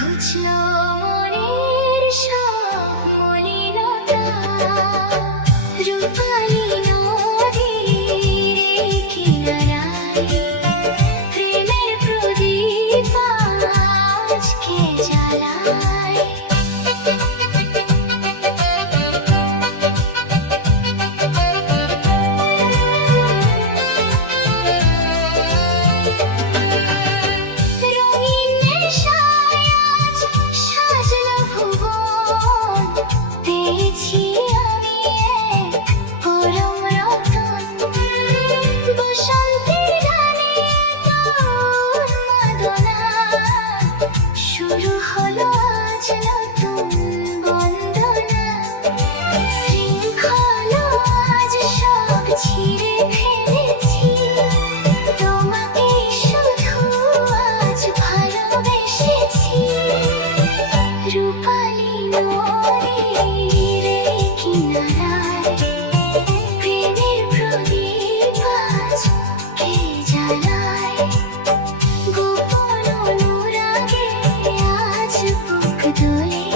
ঘুচলো মনের সব মলিনতা, রূপালি নদীর এই কিনারায় প্রেমের প্রদীপ আজকে জ্বালায়। শুরু হলো আজ নতুন বন্দনা, শৃঙ্খলা আজ সব ছিঁড়ে ফেলেছি, তোমাকে শুধু আজ ভালোবেসেছি। রূপালি নদীর এই কিনারায় প্রেমের প্রদীপ আজকে জ্বালায়। গোপন অনুরাগে আজ বুক দোলে,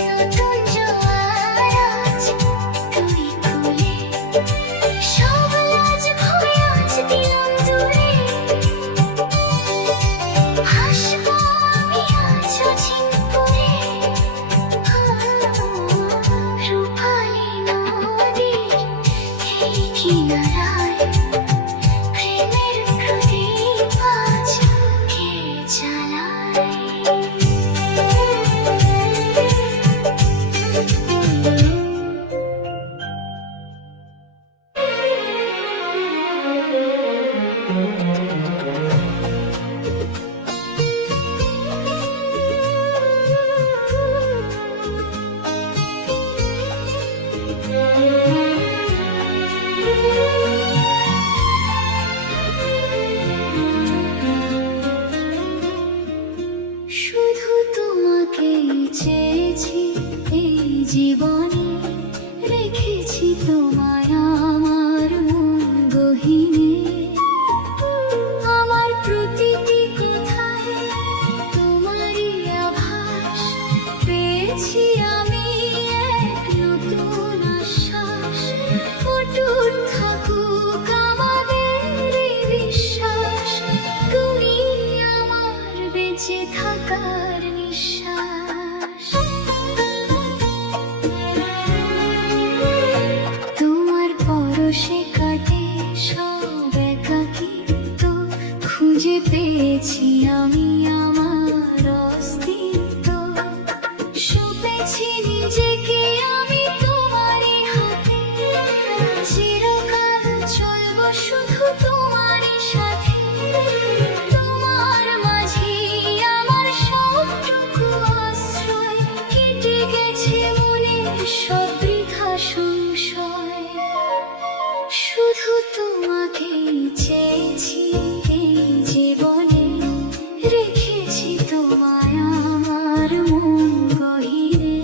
নতুন জোয়ার আজ তুই খুলে। সব লাজ ভয় আজ দিলাম দূরে, হাসবো আমি আজ অচিনপুরে। রূপালি নদীর এই কিনারায় প্রেমের প্রদীপ আজকে জ্বালায়। শুধু তোমাকেই চেয়েছি এই জীবনে, রেখেছি তোমায় আমার মন গহীনে। আমার প্রতিটি কথায় তোমারই আভাস, পেয়েছি আমি এক নতুন আশ্বাস। অটুট থাকুক আমাদের এই বিশ্বাস, তুমি আমার বেঁচে থাকার নিঃশ্বাস। তোমার পরশে কাটে সব একাকিত্ব, খুঁজে পেয়েছি আমি আমার অস্তিত্ব। সঁপেছি নিজেকে আমি তোমারই হাতে, চিরকাল চলবো শুধু তোমারই সাথে। তোমার মাঝে আমার সবটুকু আশ্রয়, কেটে গেছে মনের সব বৃথা সংশয়। শুধু তোমাকেই চেয়েছি এই জীবনে, রেখেছি তোমায় আমার মন গহীনে।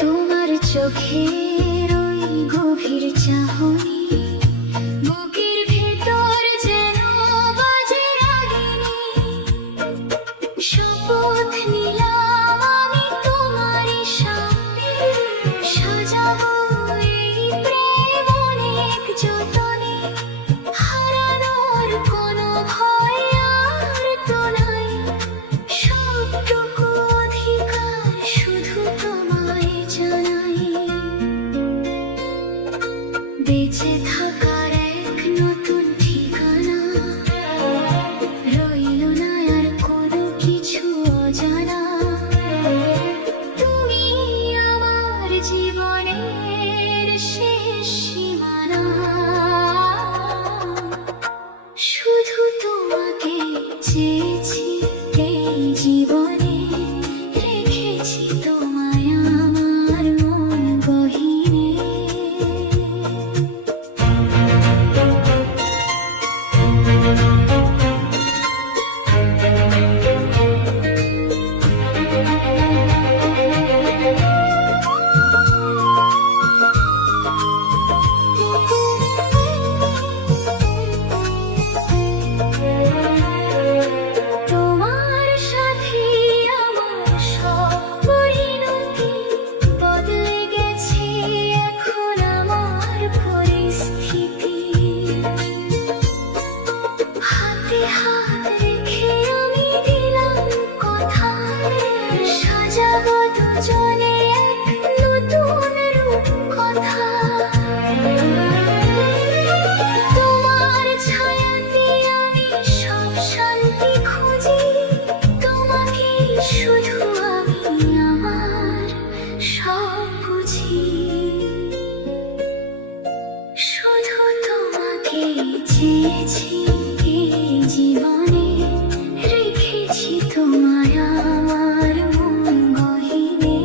তোমার চোখের ওই গভীর চাহনি, বুকের ভেতর যেন বাজে রাগিনী। শপথ নিলাম আমি তোমারই সামনে, সাজাবো এই প্রেম অনেক যতনে। হারানোর কোনো ভয় আর তো নাই, সবটুকু অধিকার শুধু তোমায় জানাই। বেঁচে থাকার এক নতুন ঠিকানা, রইল না আর কোনো কিছু অজানা। তুমি আমার জীবনের শেষ সীমানা, শুধু তোমাকে চেয়েছি এই জীবনে, রেখেছি তোমায় আমার মন শুধু তোমাকে চেয়েছি এই জীবনে, রেখেছি তোমায় আমার মন গহীনে।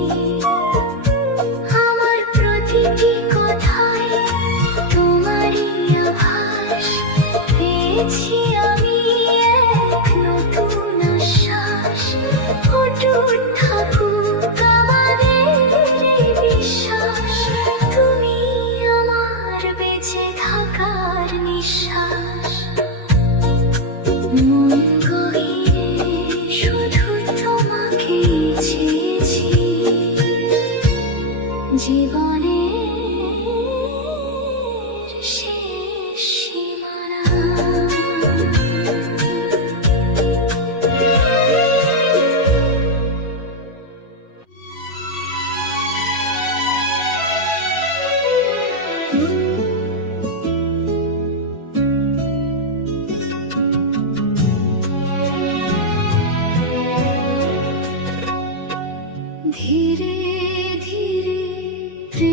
আমার প্রতিটি কথায় তোমারই আভাস, পেয়েছি আমি এক নতুন আশ্বাস। অটুট থাকুক আমাদের এই বিশ্বাস, তুমি আমার বেঁচে থাকার নিঃশ্বাস। মন গহীনে শুধু তোমাকে চেয়েছি, জীবনের শেষ সীমানা। ধীরে ধীরে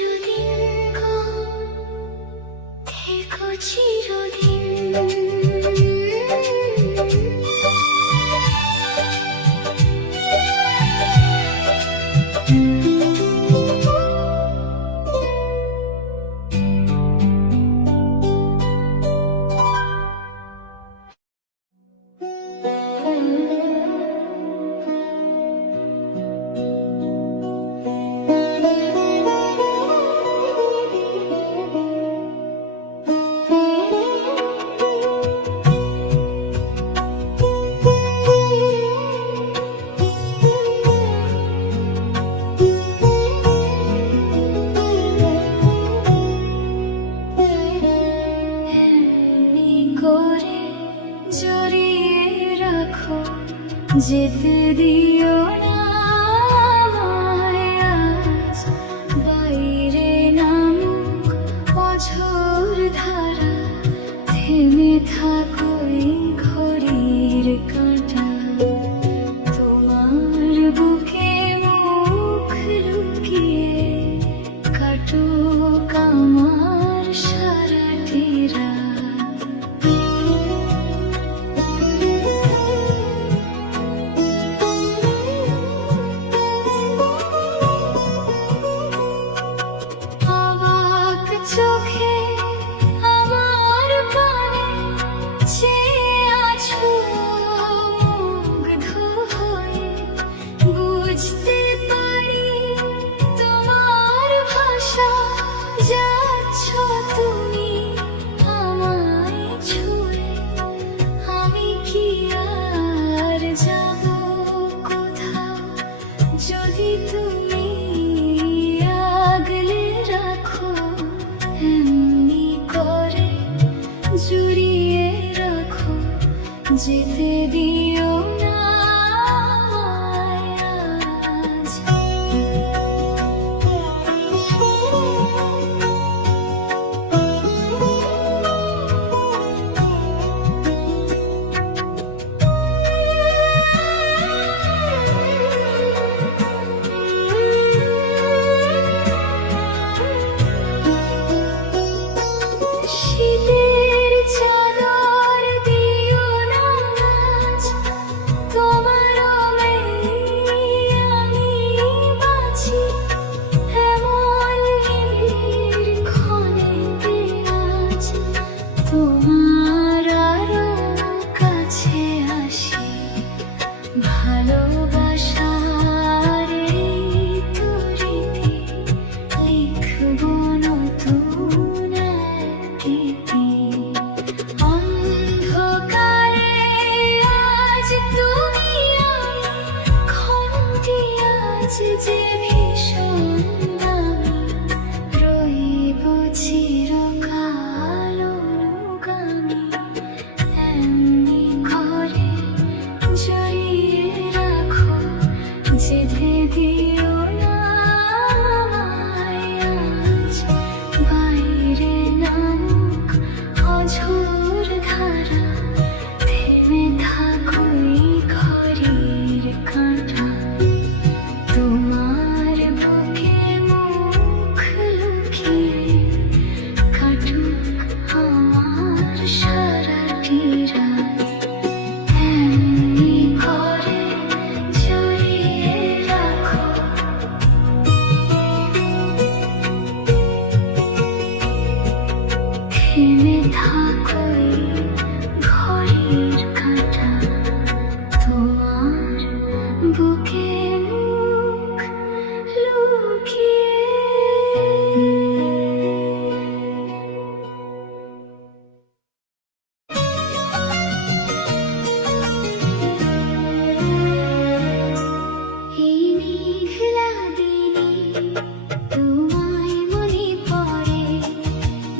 চিরদিন গো, থেকো চিরদিন। এমনি করে জড়িয়ে রাখো, যেতে দিও না আমায় আজ। বাইরে নামুক অঝোর ধারা, থেমে থাকো এই ঘড়ির কাঁটা। তোমার বুকে মুখ লুকিয়ে কাটুক আমার সারাটি রাত। অবাক চোখে আমার পানে চেয়ে আছো মুগ্ধ হয়ে। বুঝতে পারি তোমার ভাষা, যাচ্ছ তুমি আমায় ছুঁয়ে। আমি কি আর যাব কোথাও, যদি তুমি আগলে রাখো। এমনি করে জড়িয়ে রাখো, যেতে দিও না আমায় আজ। শীতের চাদর দিও না আজ, তোমার আমি বাঁচি। এমন নিবিড় ক্ষণেতে আজ তোমার আরো কাছে আসি। ভালোবাসার এই তরিতে লিখবো নতুন এক ইতি। অন্ধকারে আজ তুমি আমি, ক্ষণটি আজ যে ভীষণ দামি। রইব চিরকাল অনুগামী, এমনি করে জড়িয়ে রাখো, যেতে দিও না আমায় আজ। বাইরে নামুক অঝোর ধারা, থেমে থাকো এই ঘড়ির কাঁটা। তোমার বুকে মুখ লুকিয়ে কাটুক আমার সারাটি রাত। এমনি করে জড়িয়ে রাখো, থেমে থাকো এই ঘড়ির কাঁটা। তোমার বুকে মুখ লুকিয়ে। এই মেঘলা দিনে তোমায় মনে পড়ে,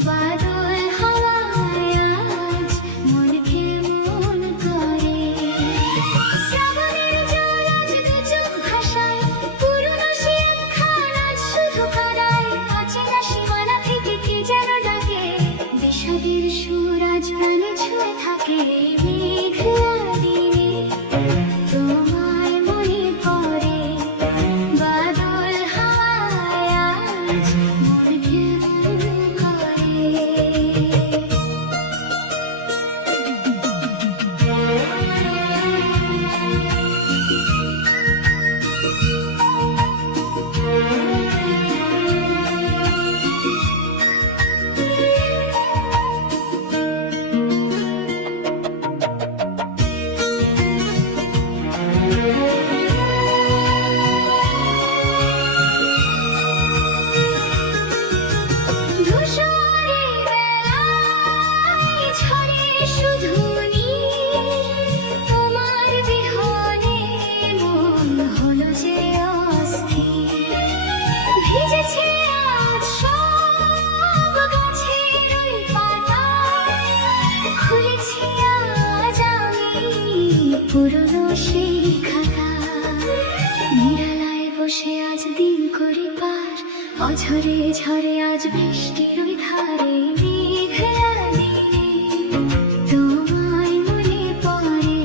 বাদল হাওয়ায় অঝরে ঝরে আজ বৃষ্টির ওই ধারে মেঘলা দিনে তোমায় মনে পড়ে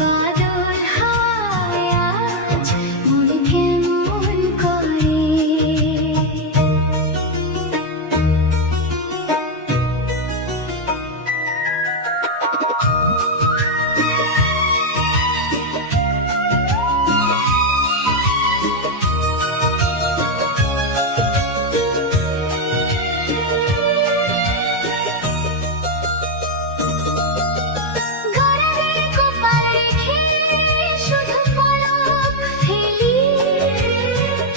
বাদল হাওয়ায় আজ মন কেমন করে। গড়াবে কপাল রেখে শুধু পলক ফেলি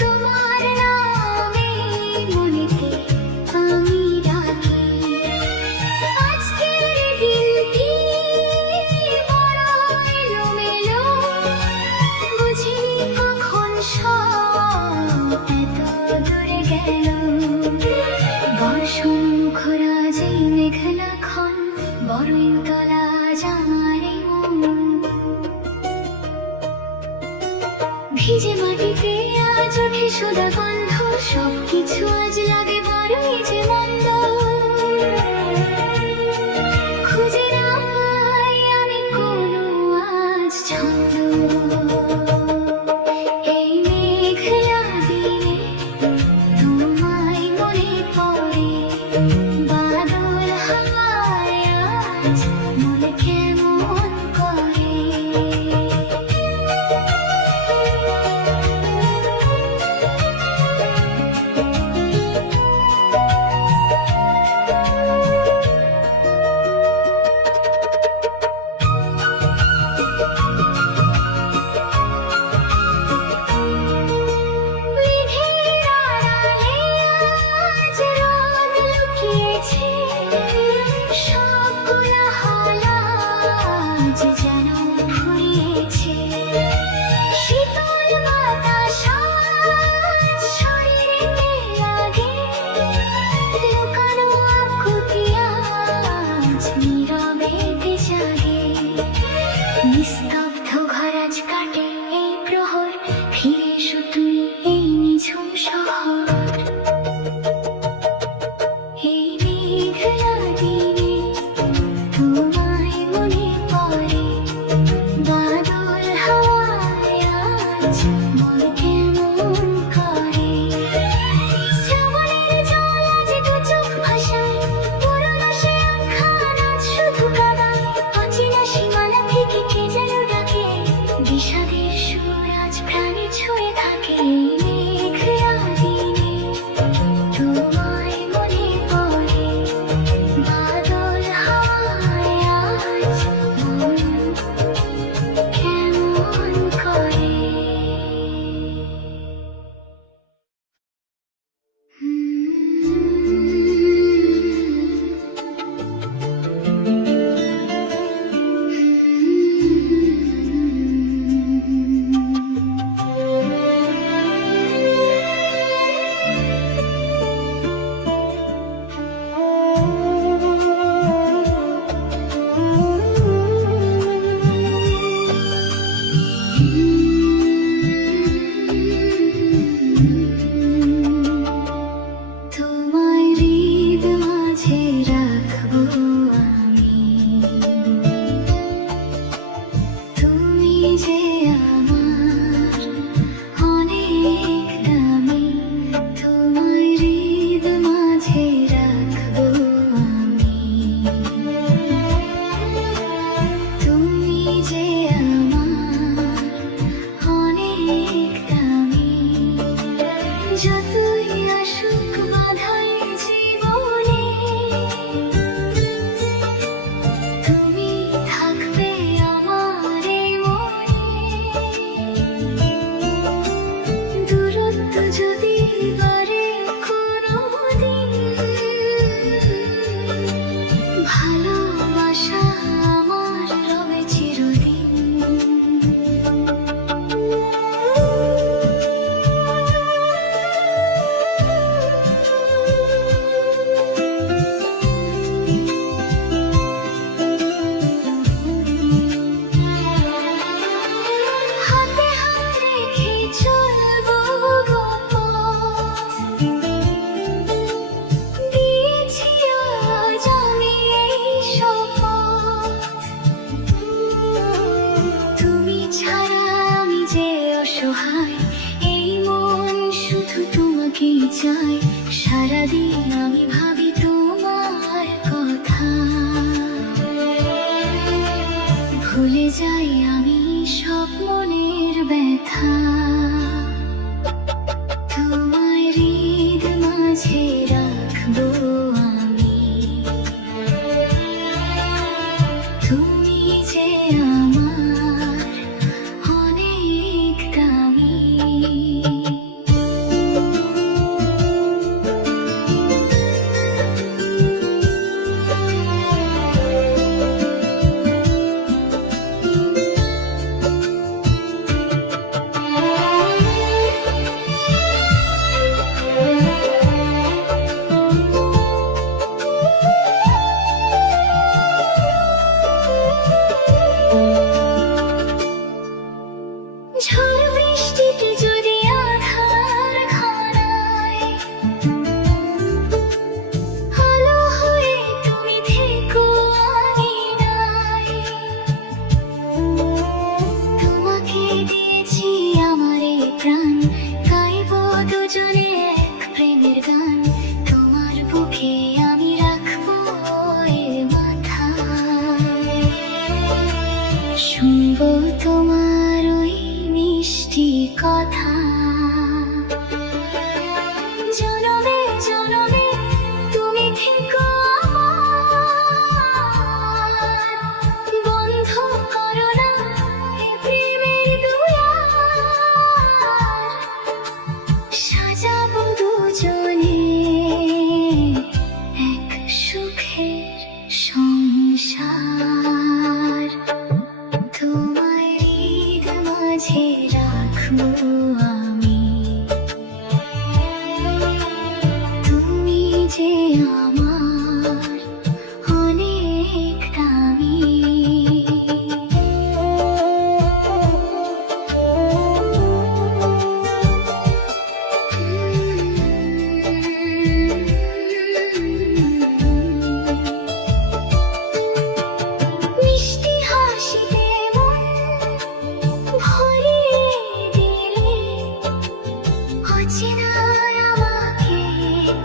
তোমার নামে মনেতে আমি ডাকি। আজকের দিনটি বড় এলোমেলো, বুঝিনি কখন সব এত দূরে গেল। বর্ষণ মুখরা যেই মেঘলা ক্ষণ বড়ই তলা জামারে মন। ভিজে মাটিতে আজ ওঠে সোদা গন্ধ, সবকিছু আজ লাগে বড়ই যে মন্দ। খুঁজে না পাই আমি কোনো আজ ছন্দ। এই মেঘলা দিনে তোমায় মনে পড়ে বাদল হাওয়ায় আজ মন কেমন করে।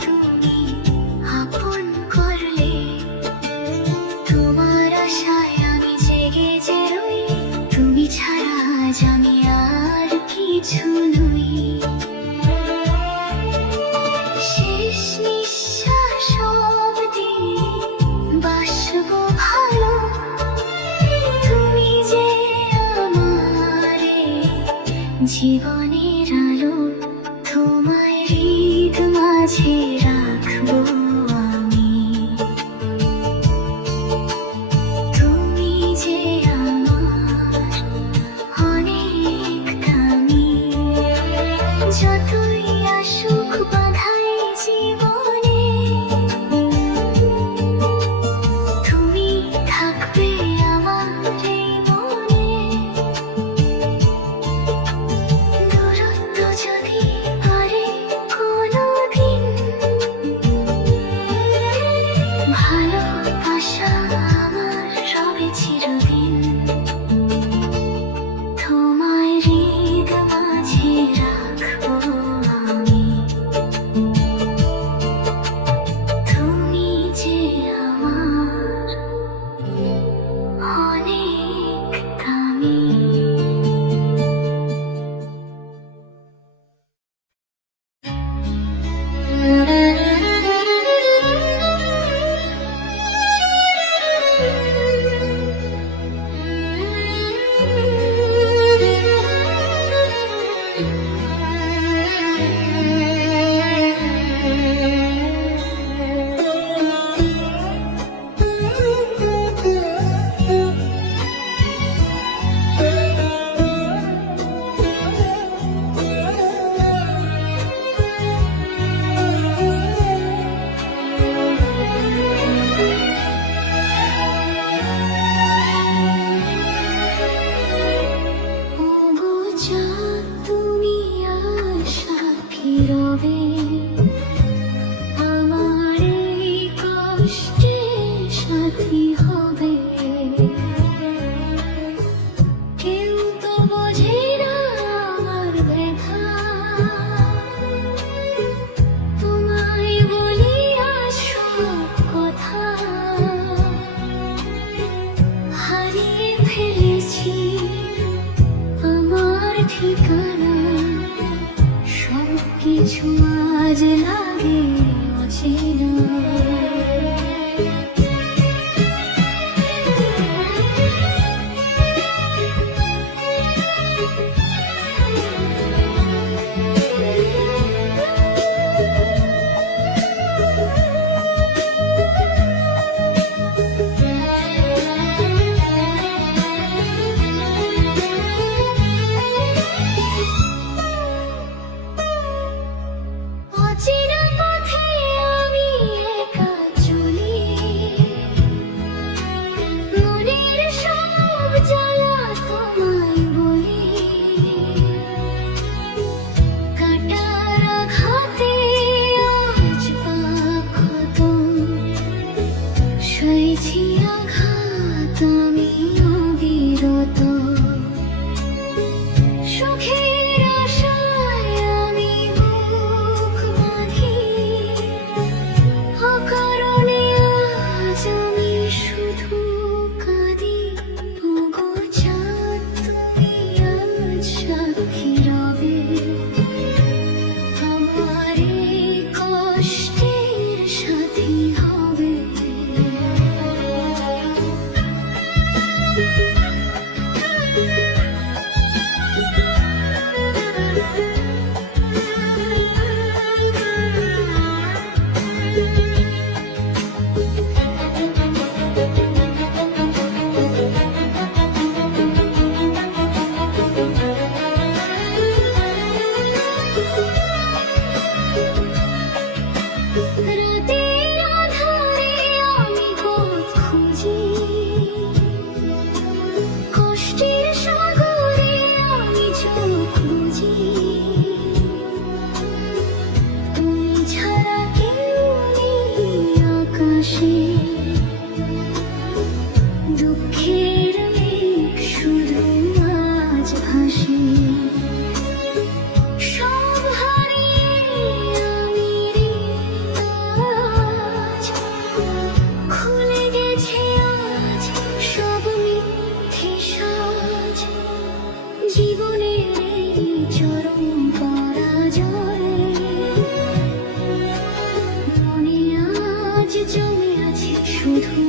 তুমি আপন করলে, তোমার আশায় আমি জেগে যে রই, তুমি ছাড়া আজ আমি আর কিছু নই। শেষ নিঃশ্বাস অবধি বাসবো ভালো, তুমি যে আমারে জীবনের আলো, তোমায় হৃদ মাঝে রাখবো আমি। তুমি যে আমার অনেক দামি, যতই আসুক বাধাই জীবনে, তুমি থাকবে আমার এই মনে। দূরত্ব যদি পারে কোনোদিন, ভালোবাসা আমার রবে চিরদিন। তোমায় হৃদ মাঝে রাখবো আমি, তুমি যে আমার অনেক দামি। ওগো চাঁদ, তুমি আশা কি রবে, আমার এই কষ্টের সাথী হবে। কেউ তো বোঝে না আমার ব্যথা, তোমায় বলি আসল কথা। হারিয়ে ফেলেছি আমার ঠিকানা, সব কিছু আজ লাগে অচেনা। অচেনা পথে আমি একা চলি, মনের সব জ্বালা তোমায় বলি। কাঁটার আঘাতে আজ পা ক্ষত, সইছি আঘাত আমি অবিরত। সুখের আশায় আমি বুক বাঁধি, অকারণে আজ আমি শুধু কাঁদি। ওগো চাঁদ, তুমি আজ সাক্ষী রবে, আমার এই কষ্টের সাথী হবে। যে জমে আছে শুধু